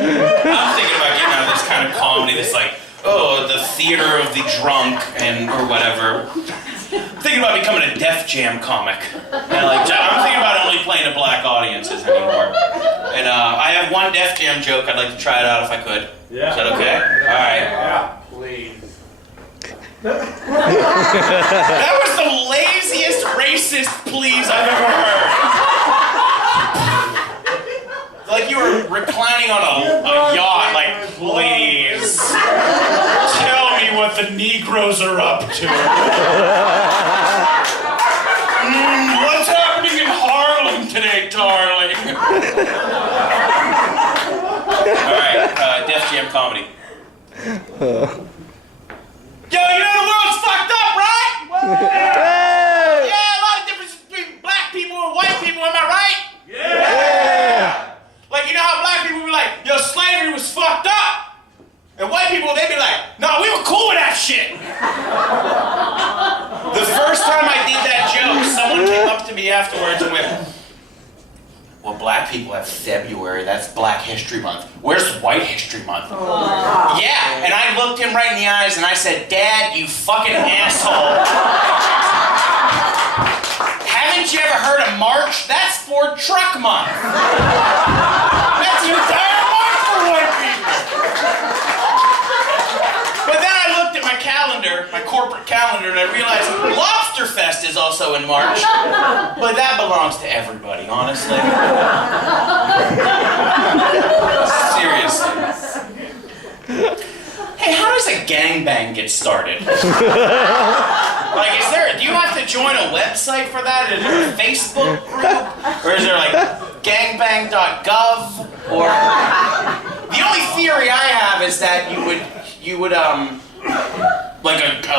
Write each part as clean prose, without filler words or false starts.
I'm thinking about getting out of this kind of comedy, this like, oh, the theater of the drunk or whatever. I'm thinking about becoming a Def Jam comic. And I'm thinking about only playing to black audiences anymore. And I have one Def Jam joke. I'd like to try it out if I could. Yeah. Is that okay? All right. Yeah, please. That was the laziest racist please I've ever heard. Like you were reclining on a yacht, like, please, tell me what the Negroes are up to. What's happening in Harlem today, darling? Alright, Def Jam comedy. Yo, you know the world's fucked up, right? Yeah, a lot of difference between black people and white people, am I right? Yeah! Like, you know how black people be like, yo, slavery was fucked up? And white people, they be like, no, we were cool with that shit. The first time I did that joke, someone came up to me afterwards and went, well, black people have February, that's Black History Month. Where's White History Month? Yeah, and I looked him right in the eyes and I said, Dad, you fucking asshole. Haven't you ever heard of March? That's for Truck Month. That's the entire month for white people. But then I looked at my calendar, my corporate calendar, and I realized Lobster Fest is also in March. But that belongs to everybody, honestly. Seriously. Hey, how does a gangbang get started? Like, do you have to join a website for that? Is there a Facebook group? Or is there like gangbang.gov? Or the only theory I have is that you would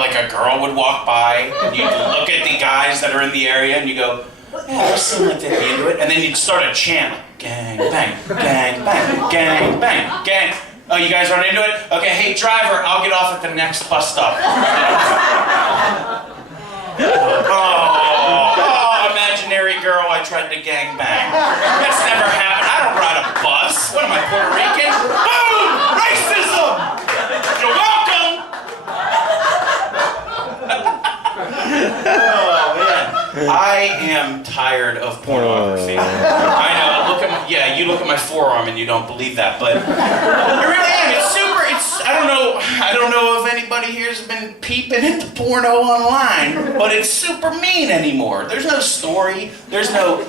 like a girl would walk by and you'd look at the guys that are in the area and you go, yeah, they seem like they'd be into it. And then you'd start a chant, gang bang, gang bang, gang bang, gang. Oh, you guys aren't into it? Okay, hey driver, I'll get off at the next bus stop. Oh, imaginary girl I tried to gang bang. That's never happened. I don't ride a bus. What am I, Puerto Rican? Boom! Racism! You're welcome! Oh, man. I am tired of pornography. I know, you look at my forearm and you don't believe that, but I really am. I don't know if anybody here has been peeping into porno online, but it's super mean anymore. There's no story. There's no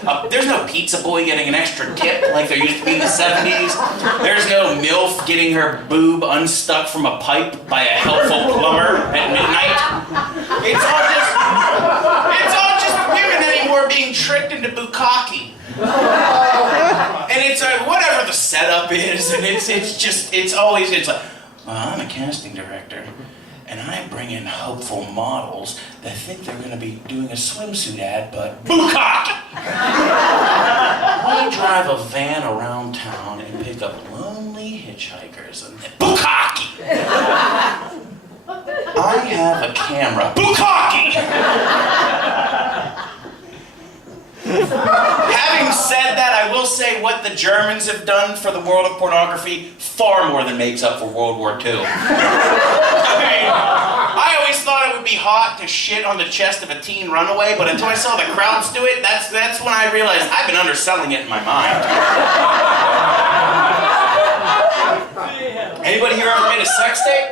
pizza boy getting an extra tip like there used to be in the 70s. There's no MILF getting her boob unstuck from a pipe by a helpful plumber at midnight. It's all just women anymore being tricked into bukkake. And it's whatever the setup is, and it's always like, well, I'm a casting director, and I bring in hopeful models that think they're going to be doing a swimsuit ad, but bukkake! I drive a van around town and pick up lonely hitchhikers, and bukkake! I have a camera, bukkake! Having said that, I will say what the Germans have done for the world of pornography far more than makes up for World War II. I always thought it would be hot to shit on the chest of a teen runaway, but until I saw the crowds do it, that's when I realized I've been underselling it in my mind. Anybody here ever made a sex tape?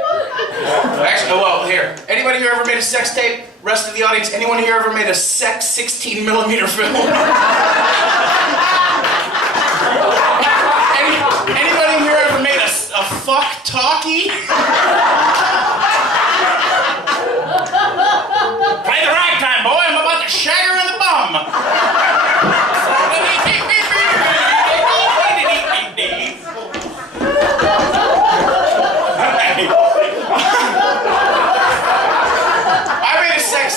Actually, here. Anybody here ever made a sex tape? Rest of the audience, anyone here ever made a sex 16mm film? Anybody here ever made a fuck talkie? Play the ragtime, boy. I'm about to shag her in the bum.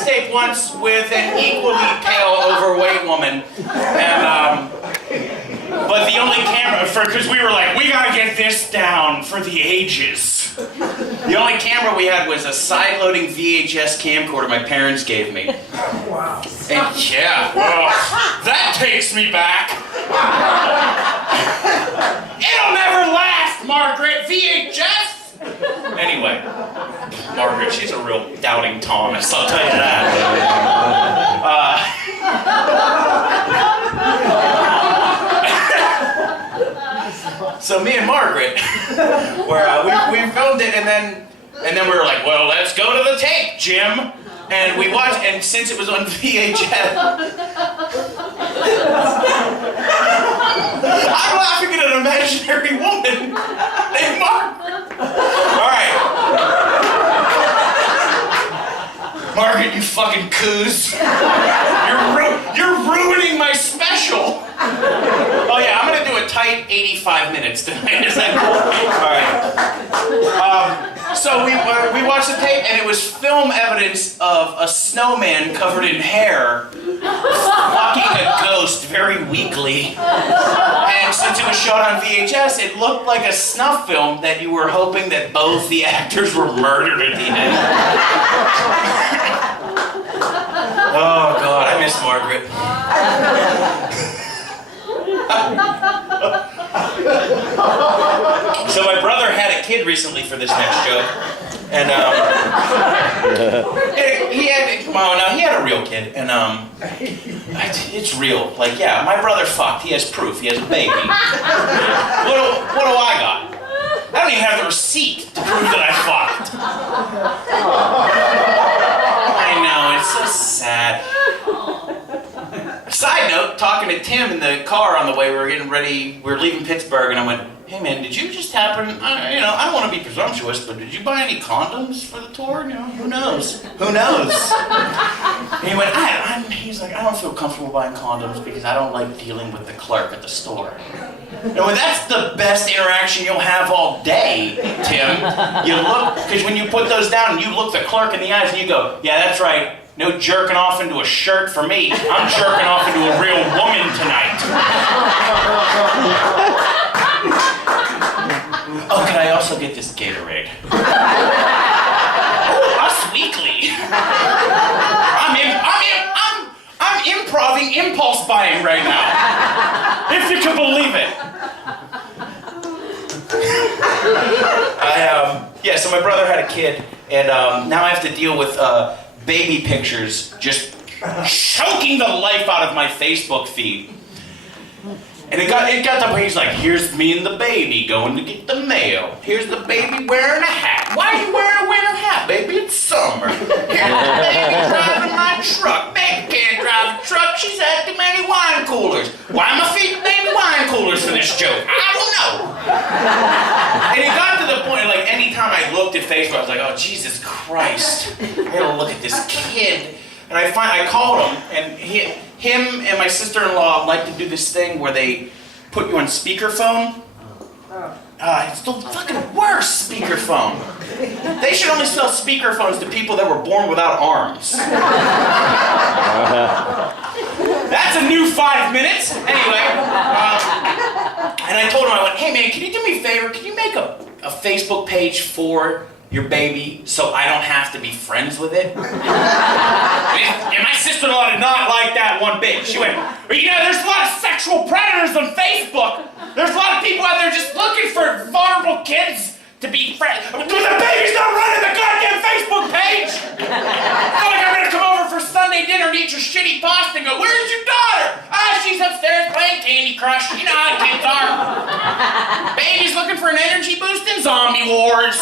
Tape once with an equally pale, overweight woman, and but the only camera because we were like, we gotta get this down for the ages. The only camera we had was a side-loading VHS camcorder my parents gave me. Wow. And yeah, that takes me back. It'll never last. Anyway, Margaret, she's a real doubting Thomas, I'll tell you that. So me and Margaret, we filmed it, and then we were like, well, let's go to the tape, Jim. And we watched, and since it was on VHS, I'm laughing at an imaginary woman named Margaret. All right. Margaret, you fucking coos. You're ruining my special. Oh yeah, I'm gonna do a tight 85 minutes tonight. Is that cool? All right. So we watched the tape, and it was film evidence of a snowman covered in hair fucking a ghost very weakly. And since it was shot on VHS, it looked like a snuff film that you were hoping that both the actors were murdered at the end. Oh God, I miss Margaret. So my brother had a kid recently for this next joke, and he had a real kid, and it's real. Like, yeah, my brother fucked. He has proof. He has a baby. What do I got? I don't even have the receipt to prove that I fucked. I know, it's so sad. Side note, talking to Tim in the car on the way, we were getting ready, we were leaving Pittsburgh, and I went, hey man, did you just happen, I don't want to be presumptuous, but did you buy any condoms for the tour? You know, who knows? Who knows? And he went, he's like, I don't feel comfortable buying condoms because I don't like dealing with the clerk at the store. And well, that's the best interaction you'll have all day, Tim. You look, because when you put those down, you look the clerk in the eyes and you go, yeah, that's right. No jerking off into a shirt for me. I'm jerking off into a real woman tonight. Oh, can I also get this Gatorade? Oh, us weekly. I'm improvising impulse buying right now. If you can believe it. So my brother had a kid, and now I have to deal with baby pictures just choking the life out of my Facebook feed. And it got to the point he's like, here's me and the baby going to get the mail. Here's the baby wearing a hat. Why are you wearing a winter hat, baby? It's summer. Here's the baby driving my truck. Baby can't drive a truck. She's had too many wine coolers. Why am I feeding baby wine coolers for this joke? I don't know. And it got to the point, like, anytime I looked at Facebook, I was like, oh, Jesus Christ. I gotta look at this kid. And I called him, and him and my sister-in-law like to do this thing where they put you on speakerphone. It's the fucking worst speakerphone. They should only sell speakerphones to people that were born without arms. That's a new 5 minutes. Anyway, and I told him, I went, hey man, can you do me a favor? Can you make a Facebook page for your baby so I don't have to be friends with it? And my sister-in-law did not like that one bit. She went, well, you know, there's a lot of sexual predators on Facebook. There's a lot of people out there just looking for vulnerable kids to be friends. The baby's not running the goddamn Facebook page! It's not like I'm gonna come over for Sunday dinner and eat your shitty pasta and go, where's your daughter? She's upstairs playing Candy Crush. You know how kids are. Baby's looking for an energy boost in Zombie Wars.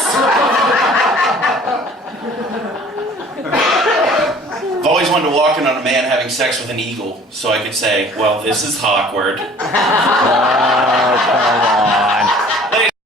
I've always wanted to walk in on a man having sex with an eagle, so I could say, well, this is awkward. Oh, come on.